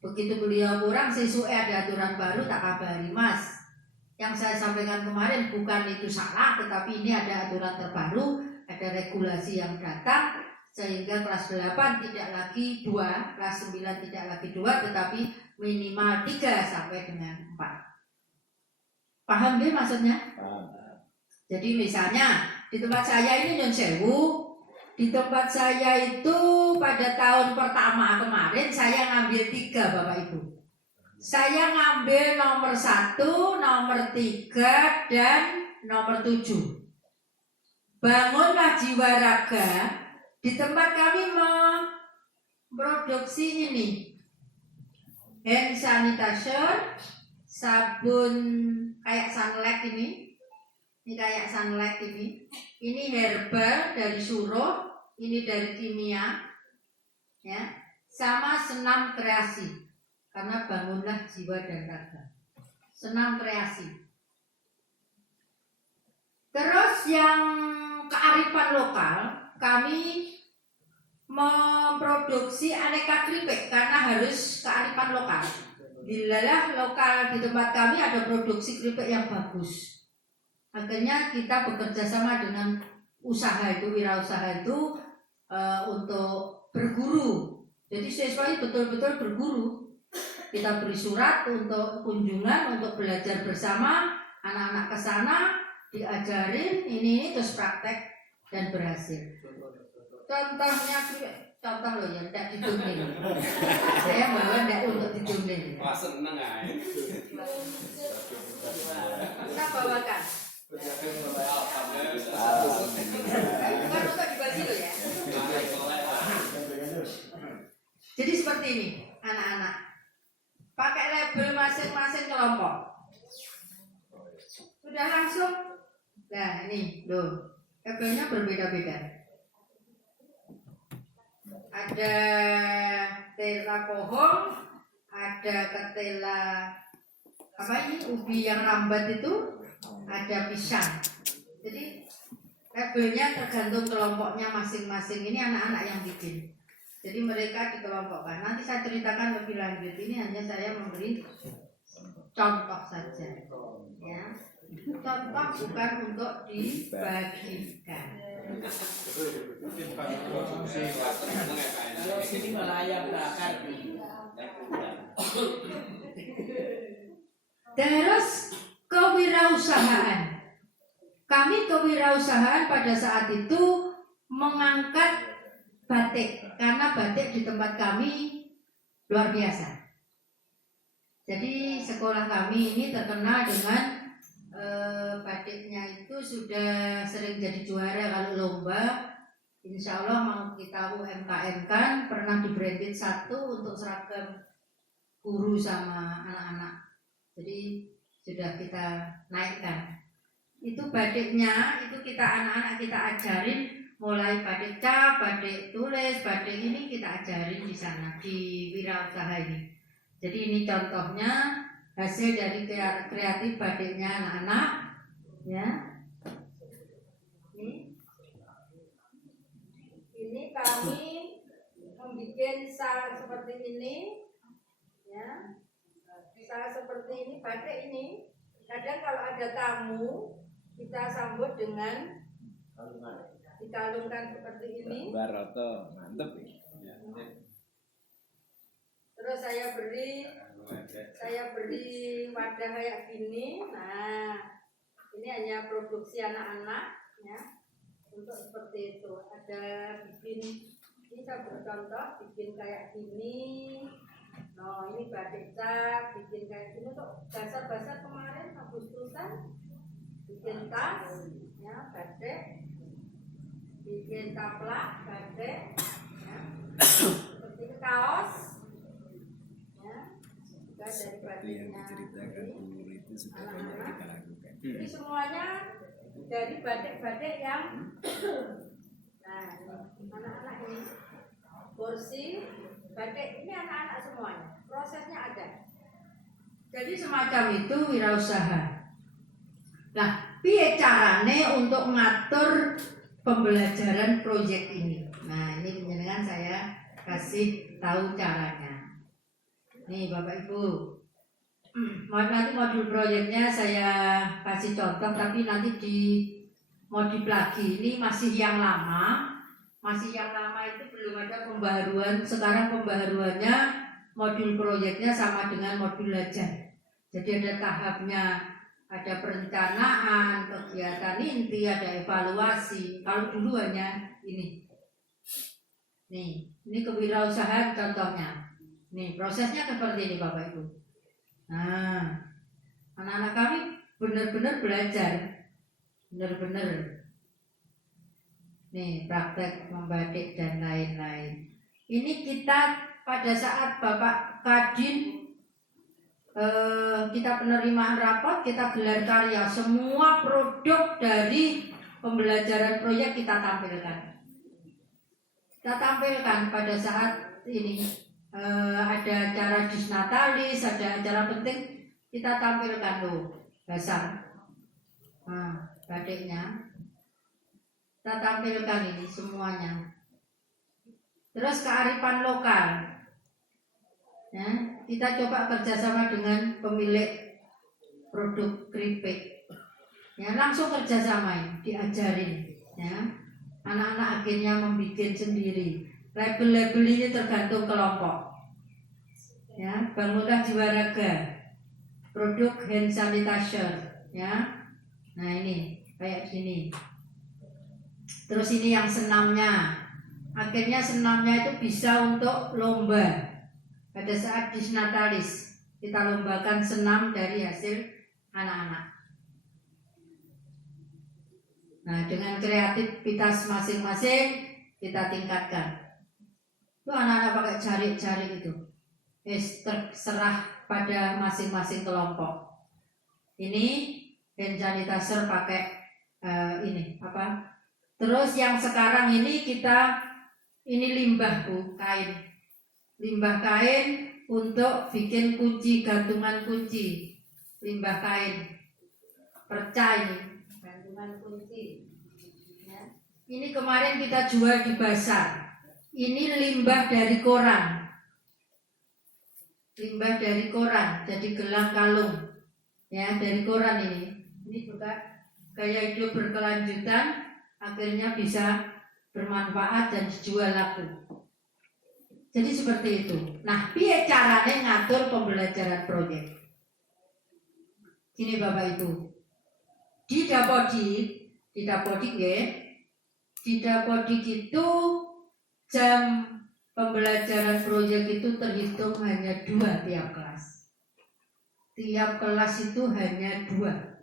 Begitu beliau kurang, siswa ada aturan baru, tak kabari Mas. Yang saya sampaikan kemarin bukan itu salah, tetapi ini ada aturan terbaru, ada regulasi yang datang, sehingga kelas 8 tidak lagi 2, kelas 9 tidak lagi 2, tetapi minimal 3 sampai dengan 4. Paham deh maksudnya? Jadi misalnya di tempat saya ini Nyon Sewu, di tempat saya itu pada tahun pertama kemarin saya ngambil 3 Bapak Ibu. Saya ngambil nomor 1, nomor 3, dan nomor 7. Bangunlah jiwa raga. Di tempat kami memproduksi ini hand sanitizer, sabun kayak Sunlight ini kayak Sunlight ini herbal dari suruh, ini dari kimia, ya, sama senam kreasi. Karena bangunlah jiwa dan raga. Senam kreasi. Terus yang kearifan lokal, kami memproduksi aneka keripik karena harus kearifan lokal. Dilalah lokal di tempat kami ada produksi keripik yang bagus. Akhirnya kita bekerja sama dengan usaha itu, wirausaha itu untuk berguru. Jadi siswa itu betul-betul berguru. Kita beri surat untuk kunjungan, untuk belajar bersama, anak-anak ke sana diajarin ini terus praktek dan berhasil. Contohnya, contoh loh ya, tidak didongeng. Saya bawa tidak untuk didongeng. Wah seneng ah. Kita bawakan. Bukan untuk dibagi loh ya. Jadi seperti ini, anak-anak. Pakai label masing-masing kelompok. Sudah langsung. Nah ini loh, labelnya berbeda-beda. Ada ketela pohon, ada ketela apa ini ubi yang rambat itu, ada pisang. Jadi labelnya tergantung kelompoknya masing-masing. Ini anak-anak yang bikin. Jadi mereka dikelompokkan. Nanti saya ceritakan lebih lanjut. Ini hanya saya memberi contoh saja. Ya, contoh bukan untuk dibagikan. Kalau sini malah ayam bakar. Terus kewirausahaan. Kami kewirausahaan pada saat itu mengangkat batik karena batik di tempat kami luar biasa. Jadi sekolah kami ini terkenal dengan batiknya itu sudah sering jadi juara kalau lomba. Insya Allah mau kita UMKM kan, pernah di branded 1 untuk seragam guru sama anak-anak. Jadi sudah kita naikkan. Itu batiknya, itu kita anak-anak kita ajarin mulai batik cap, batik tulis, batik ini kita ajarin di sana di wirausaha ini. Jadi ini contohnya hasil dari kreatif batiknya anak-anak, ya. Ini kami membuat sal seperti ini, ya. Sal seperti ini, batik ini. Kadang kalau ada tamu kita sambut dengan dikalungkan seperti ini. Baroto, mantep. Terus saya beri wadah kayak gini. Nah, ini hanya produksi anak-anak, ya. Untuk seperti itu. Ada bikin, ini saya bercontoh bikin kayak gini. Nah, ini batik cap, bikin kayak gini untuk basar-basar kemarin Agustusan. Bikin tas, ya, batik. Bikin taplak, batik, ya. Seperti ini kaos, ya. Juga dari batiknya. Itu sudah banyak kita lakukan. Jadi semuanya dari batik-batik yang nah ini anak-anak ini kursi batik ini anak-anak semuanya prosesnya ada. Jadi semacam itu wirausaha. Nah, piye carane untuk ngatur pembelajaran proyek ini? Nah, ini penjenengan saya kasih tahu caranya. Nih Bapak Ibu, nanti modul proyeknya saya kasih contoh, tapi nanti di modif lagi. Ini masih yang lama, itu belum ada pembaharuan. Sekarang pembaharuannya modul proyeknya sama dengan modul belajar. Jadi ada tahapnya, ada perencanaan, kegiatan inti, ada evaluasi. Kalau dulu hanya ini. Nih, ini kewirausahaan contohnya. Nih, prosesnya seperti ini Bapak Ibu. Nah, anak-anak kami benar-benar belajar, benar-benar. Nih, praktek membatik dan lain-lain. Ini kita pada saat Bapak Kadin kita penerimaan rapot, kita gelar karya, semua produk dari pembelajaran proyek kita tampilkan. Kita tampilkan pada saat ini. Ada acara disnatalis, ada acara penting, kita tampilkan loh dasar. Nah, batiknya. Kita tampilkan ini semuanya. Terus kearifan lokal. Ya, kita coba kerjasama dengan pemilik produk keripik. Ya, langsung kerjasama, diajarin. Ya, anak-anak akhirnya membuat sendiri. Label-label ini tergantung kelompok. Ya, bangunlah jiwa raga. Produk hand sanitizer. Ya, nah ini kayak gini. Terus ini yang senamnya. Akhirnya senamnya itu bisa untuk lomba. Pada saat disnatalis kita lombakan senam dari hasil anak-anak. Nah, dengan kreativitas masing-masing kita tingkatkan. Itu anak-anak pakai jari-jari itu. Terserah pada masing-masing kelompok. Ini hand sanitizer pakai ini apa? Terus yang sekarang ini ini limbah Bu, kain. Limbah kain untuk bikin kunci, gantungan kunci. Limbah kain. Perca ini, gantungan kunci. Ya. Ini kemarin kita jual di pasar. Ini limbah dari koran. Limbah dari koran, jadi gelang kalung. Ya, dari koran ini. Ini juga gaya hidup berkelanjutan, akhirnya bisa bermanfaat dan dijual laku. Jadi seperti itu. Nah, piye caranya ngatur pembelajaran proyek? Ini Bapak Ibu. Di Dapodik itu jam pembelajaran proyek itu terhitung hanya 2 tiap kelas. Tiap kelas itu hanya 2.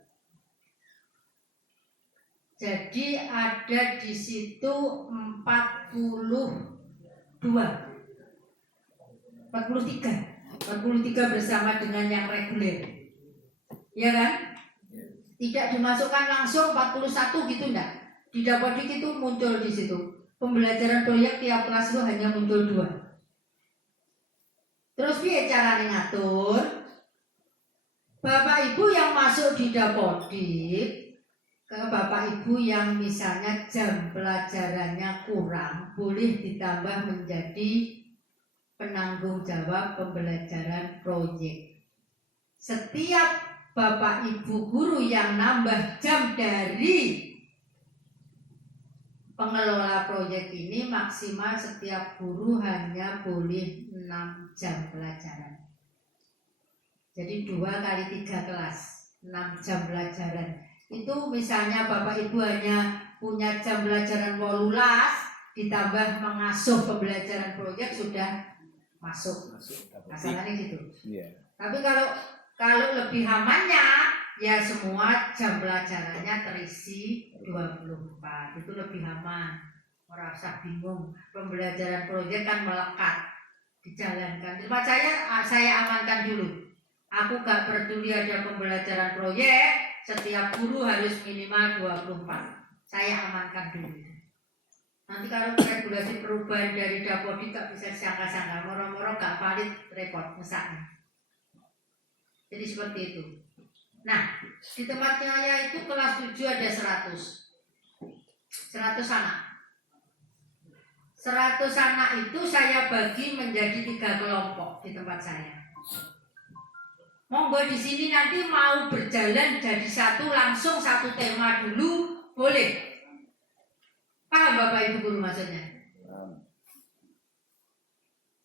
Jadi ada di situ 43 bersama dengan yang reguler. Ya kan? Tidak dimasukkan langsung 41 gitu enggak. Di Dapodik itu muncul di situ. Pembelajaran proyek tiap kelas itu hanya muncul 2. Terus piye caranya ngatur? Bapak Ibu yang masuk di Dapodik, ke Bapak Ibu yang misalnya jam pelajarannya kurang, boleh ditambah menjadi penanggung jawab pembelajaran proyek. Setiap Bapak Ibu guru yang nambah jam dari pengelola proyek ini, maksimal setiap guru hanya boleh 6 jam pelajaran. Jadi 2 kali 3 kelas, 6 jam pelajaran. Itu misalnya Bapak Ibu hanya punya jam pelajaran 18, ditambah mengasuh pembelajaran proyek sudah masuk. Masalahnya gitu. Iya. Tapi kalau lebih amannya, ya semua jam pelajarannya terisi 24. Itu lebih aman. Ora usah bingung. Pembelajaran proyek kan melekat, dijalankan. Tempat saya amankan dulu. Aku gak peduli ada pembelajaran proyek, setiap guru harus minimal 24. Saya amankan dulu. Nanti kalau regulasi perubahan dari Dapodik gak bisa disangka-sangka, moro-moro gak valid, repot, mesaknya. Jadi seperti itu. Nah, di tempat saya itu kelas 7 ada 100 anak. 100 anak itu saya bagi menjadi 3 kelompok di tempat saya. Monggo di sini nanti mau berjalan jadi satu, langsung satu tema dulu, boleh. Paham Bapak Ibu guru maksudnya?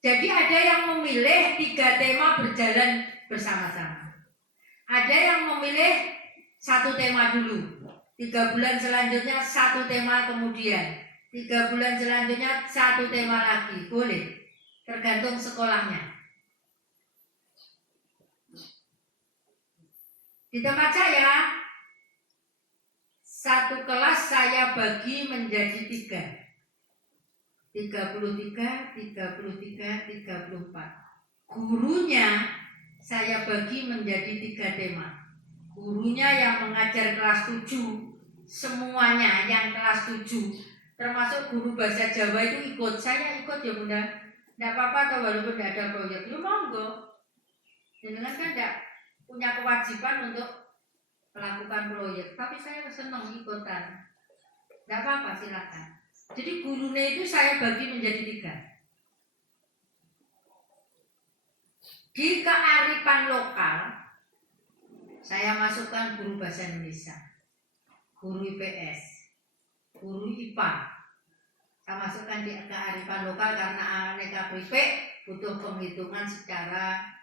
Jadi ada yang memilih 3 tema berjalan bersama-sama. Ada yang memilih 1 tema dulu. 3 bulan selanjutnya 1 tema kemudian. 3 bulan selanjutnya 1 tema lagi. Boleh. Tergantung sekolahnya. Di tempat saya, 1 kelas saya bagi menjadi 3. 33, 34. Gurunya saya bagi menjadi 3 tema. Gurunya yang mengajar kelas 7, semuanya yang kelas 7, termasuk guru bahasa Jawa itu ikut. Saya ikut ya Bunda. Tidak apa-apa atau walaupun tidak ada proyek, lu monggo. Jangan kan tidak punya kewajiban untuk melakukan proyek, tapi saya senang ikutan. Tidak apa-apa, silakan. Jadi gurunya itu saya bagi menjadi 3. Di kearifan lokal, saya masukkan guru bahasa Indonesia, guru IPS, guru IPA. Saya masukkan di kearifan lokal karena aneka prefek butuh penghitungan secara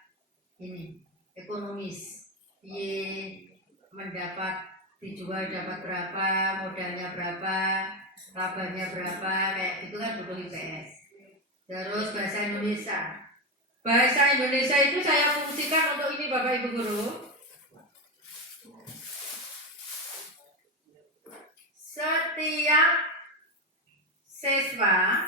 ini ekonomis. Mendapat dijual dapat berapa, modalnya berapa, labanya berapa, kayak gitu kan butuh IPS. Terus bahasa Indonesia. Bahasa Indonesia itu saya fungsikan untuk ini Bapak Ibu Guru. Setiap siswa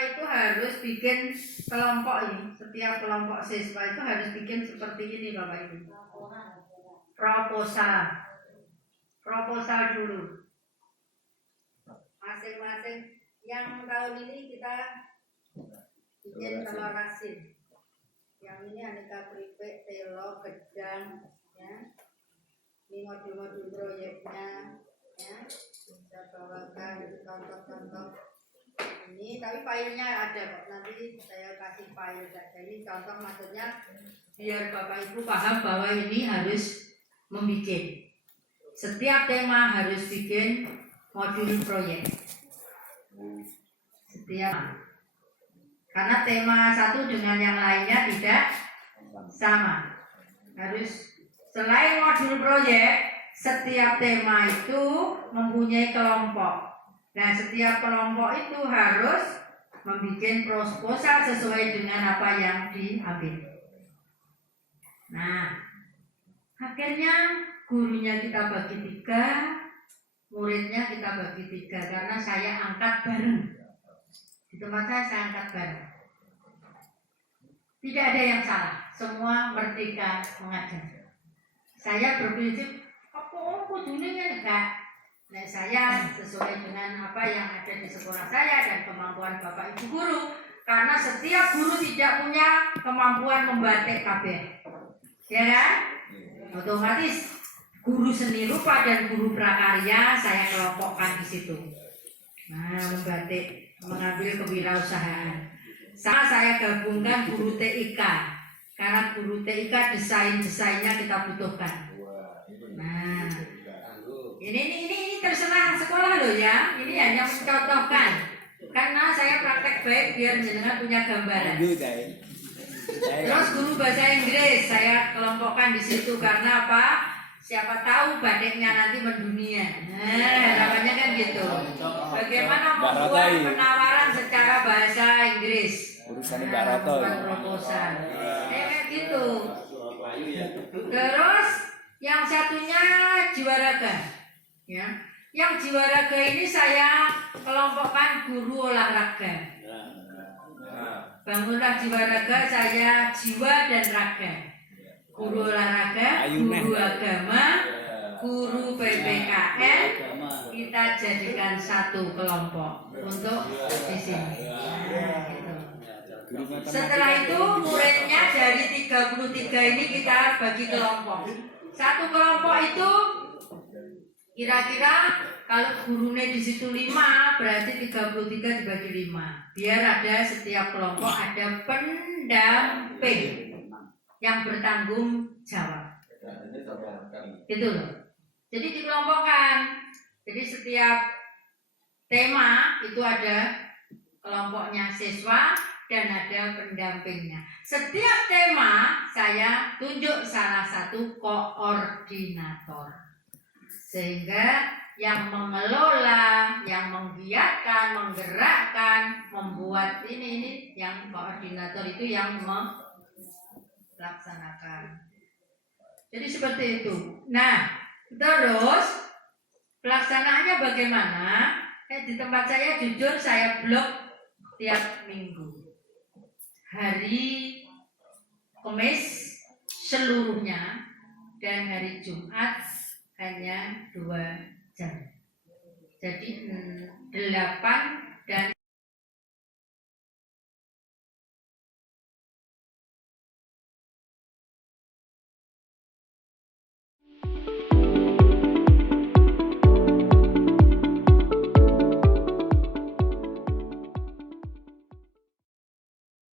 itu harus bikin kelompok ini. Setiap kelompok siswa itu harus bikin seperti ini Bapak Ibu. Proposal dulu. Masing-masing yang tahun ini kita bikin telur asin. Yang ini aneka keripik, telo, gedang, ya. Ini modul-modul proyeknya, ya. Bisa bawakan contoh-contoh. Ini tapi filenya ada kok, nanti saya kasih file saja. Ini contoh maksudnya biar Bapak Ibu paham bahwa ini harus membuat. Setiap tema harus bikin modul proyek. Setiap, karena tema satu dengan yang lainnya tidak sama. Harus selain modul proyek, setiap tema itu mempunyai kelompok. Nah, setiap kelompok itu harus membuat proposal sesuai dengan apa yang diambil. Nah, akhirnya gurunya kita bagi 3, muridnya kita bagi 3 karena saya angkat bareng. Di tempat saya angkat bareng. Tidak ada yang salah, semua merdeka mengajar. Saya berprinsip, apa kudunya enggak. Nah, saya sesuai dengan apa yang ada di sekolah saya dan kemampuan Bapak Ibu guru. Karena setiap guru tidak punya kemampuan membatik kabeh. Ya kan? Otomatis guru seni rupa dan guru prakarya saya kelompokkan di situ. Nah, membatik, mengambil kewirausahaan. Sama saya gabungkan guru TIK. Karena guru TIK desainnya kita butuhkan. Nah, ini terserah sekolah loh ya. Ini hanya mencontohkan. Karena saya praktek baik biar jenengan punya gambaran. Terus guru bahasa Inggris saya kelompokkan di situ karena apa? Siapa tahu batiknya nanti mendunia. Nah, namanya kan gitu. Bagaimana membuat penawaran secara bahasa Inggris? Urusannya Barato. Proposal. Kayak gitu. Terus yang satunya jiwa raga. Ya. Yang jiwa raga ini saya kelompokkan guru olahraga. Bangunlah jiwa raga, saya jiwa dan raga. Guru olahraga, guru agama, guru PPKN, kita jadikan satu kelompok untuk di sini. Nah, gitu. Setelah itu muridnya dari 33 ini kita bagi kelompok. Satu kelompok itu kira-kira kalau gurunya di situ 5 berarti 33 dibagi 5. Biar ada setiap kelompok ada pendamping yang bertanggung jawab. Gitu loh. Jadi dikelompokkan. Jadi setiap tema itu ada kelompoknya siswa dan ada pendampingnya. Setiap tema saya tunjuk salah satu koordinator. Sehingga yang mengelola, yang menggiatkan, menggerakkan, membuat ini yang koordinator itu yang melaksanakan. Jadi seperti itu. Nah, terus pelaksanaannya bagaimana? Di tempat saya jujur saya blok tiap minggu. Hari Kamis seluruhnya dan hari Jumat hanya 2 jam. Jadi 8 dan